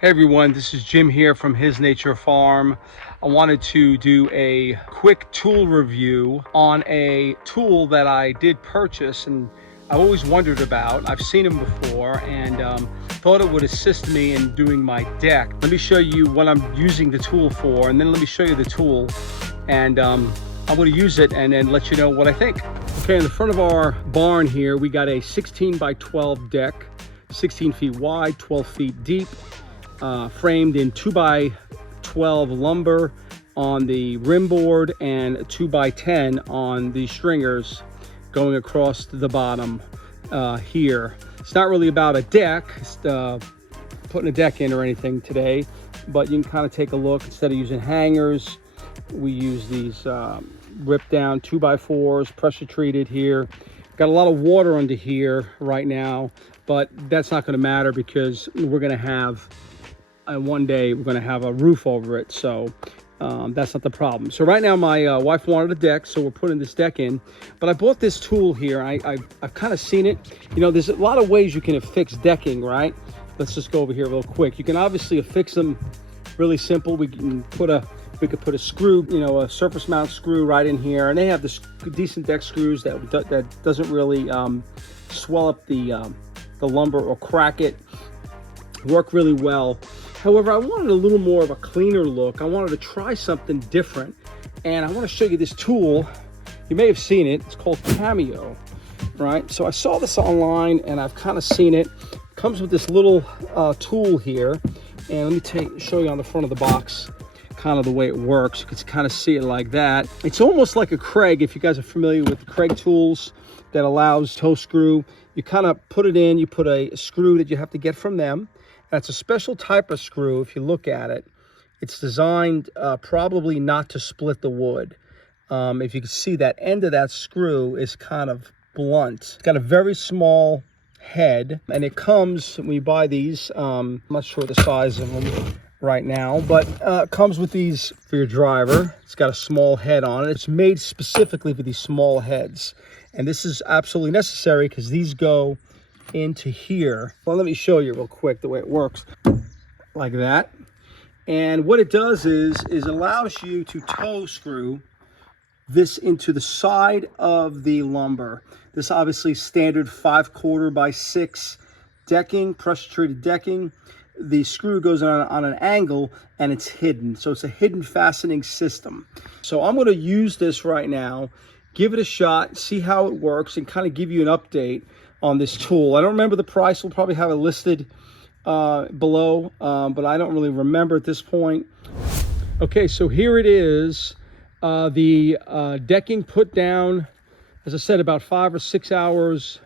Hey everyone, this is Jim here from His Nature Farm. I wanted to do a quick tool review on a tool that I did purchase and I've always wondered about. I've seen them before and thought it would assist me in doing my deck. Let me show you what I'm using the tool for, and then let me show you the tool, and I'm going to use it and then let you know what I think. Okay, in the front of our barn here, we got a 16 by 12 deck, 16 feet wide, 12 feet deep. Framed in 2x12 lumber on the rim board and 2x10 on the stringers going across the bottom here. It's not really about a deck, putting a deck in or anything today, but you can kind of take a look. Instead of using hangers, we use these ripped down 2x4s, pressure treated here. Got a lot of water under here right now, but that's not going to matter because we're going to have one day we're going to have a roof over it, so that's not the problem. So right now my wife wanted a deck, so we're putting this deck in. But I bought this tool here. I've kind of seen it. You know, there's a lot of ways you can affix decking, right? Let's just go over here real quick. You can obviously affix them really simple. We could put a screw, you know, a surface mount screw right in here, and they have this decent deck screws that doesn't really swell up the lumber or crack it. Work really well. However, I wanted a little more of a cleaner look. I wanted to try something different, and I want to show you this tool. You may have seen it. It's called Cameo, right? So I saw this online, and I've kind of seen it. It comes with this little tool here, and let me show you on the front of the box kind of the way it works. You can kind of see it like that. It's almost like a Kreg, if you guys are familiar with the Kreg tools that allows toe screw. You kind of put it in, you put a screw that you have to get from them. That's a special type of screw. If you look at it, it's designed probably not to split the wood. If you can see, that end of that screw is kind of blunt. It's got a very small head, and it comes, when you buy these, I'm not sure the size of them right now, but it comes with these for your driver. It's got a small head on it. It's made specifically for these small heads, and this is absolutely necessary because these go into here. Well, let me show you real quick the way it works, like that. And what it does is allows you to toe screw this into the side of the lumber. This obviously standard 5/4 by 6 decking, pressure treated decking. The screw goes on an angle and it's hidden, so it's a hidden fastening system. So I'm going to use this right now, give it a shot, see how it works, and kind of give you an update on this tool. I don't remember the price. We'll probably have it listed below, but I don't really remember at this point. Okay, so here it is. The decking put down, as I said, about 5 or 6 hours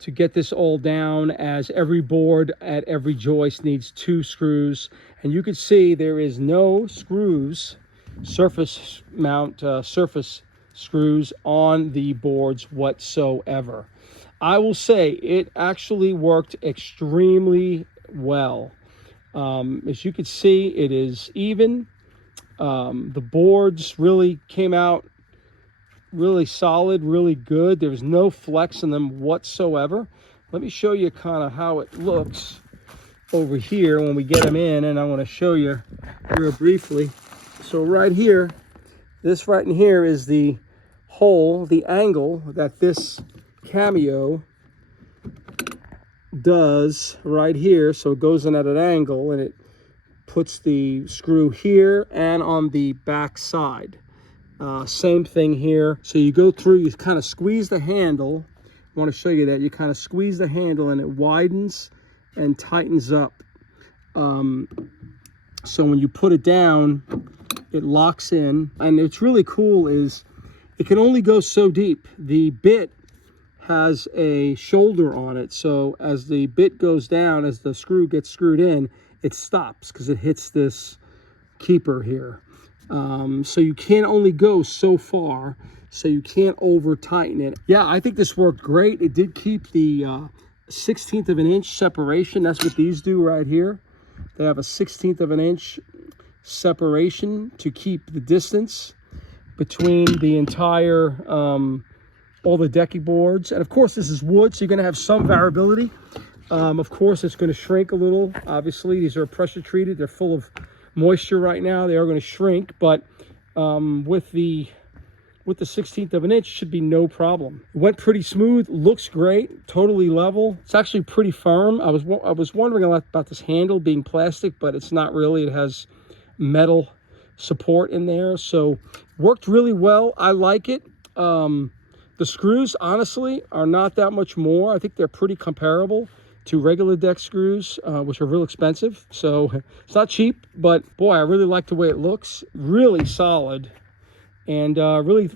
to get this all down, as every board at every joist needs 2 screws. And you can see there is no screws, surface mount surface screws on the boards whatsoever. I will say it actually worked extremely well. As you can see, it is even. The boards really came out really solid, really good. There's no flex in them whatsoever. Let me show you kind of how it looks over here when we get them in, and I want to show you here briefly. So right here, this right in here is the hole, the angle that this Cameo does right here. So it goes in at an angle and it puts the screw here and on the back side. Same thing here. So you go through, you kind of squeeze the handle. I want to show you that. You kind of squeeze the handle and it widens and tightens up. So when you put it down, it locks in. And what's really cool is it can only go so deep. The bit has a shoulder on it, so as the bit goes down, as the screw gets screwed in, it stops because it hits this keeper here. So you can only go so far, so you can't over tighten it. Yeah, I think this worked great. It did keep the 1/16 of an inch separation. That's what these do right here. They have a 1/16 of an inch separation to keep the distance between the entire all the decking boards. And of course this is wood, so you're going to have some variability. Of course, it's going to shrink a little. Obviously, these are pressure treated. They're full of moisture right now. They are going to shrink, but with the 1/16 of an inch should be no problem. It went pretty smooth, looks great, totally level. It's actually pretty firm. I was wondering a lot about this handle being plastic, but it's not really. It has metal support in there, so worked really well. I like it. The screws, honestly, are not that much more. I think they're pretty comparable to regular deck screws, which are real expensive. So it's not cheap, but boy, I really like the way it looks. Really solid. And I really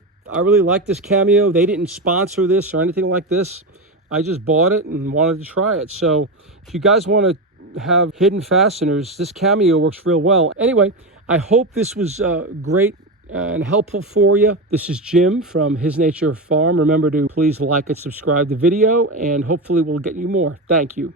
like this Cameo. They didn't sponsor this or anything like this. I just bought it and wanted to try it. So if you guys want to have hidden fasteners, this Cameo works real well. Anyway, I hope this was great and helpful for you. This is Jim from His Nature Farm. Remember to please like and subscribe the video, and hopefully we'll get you more. Thank you.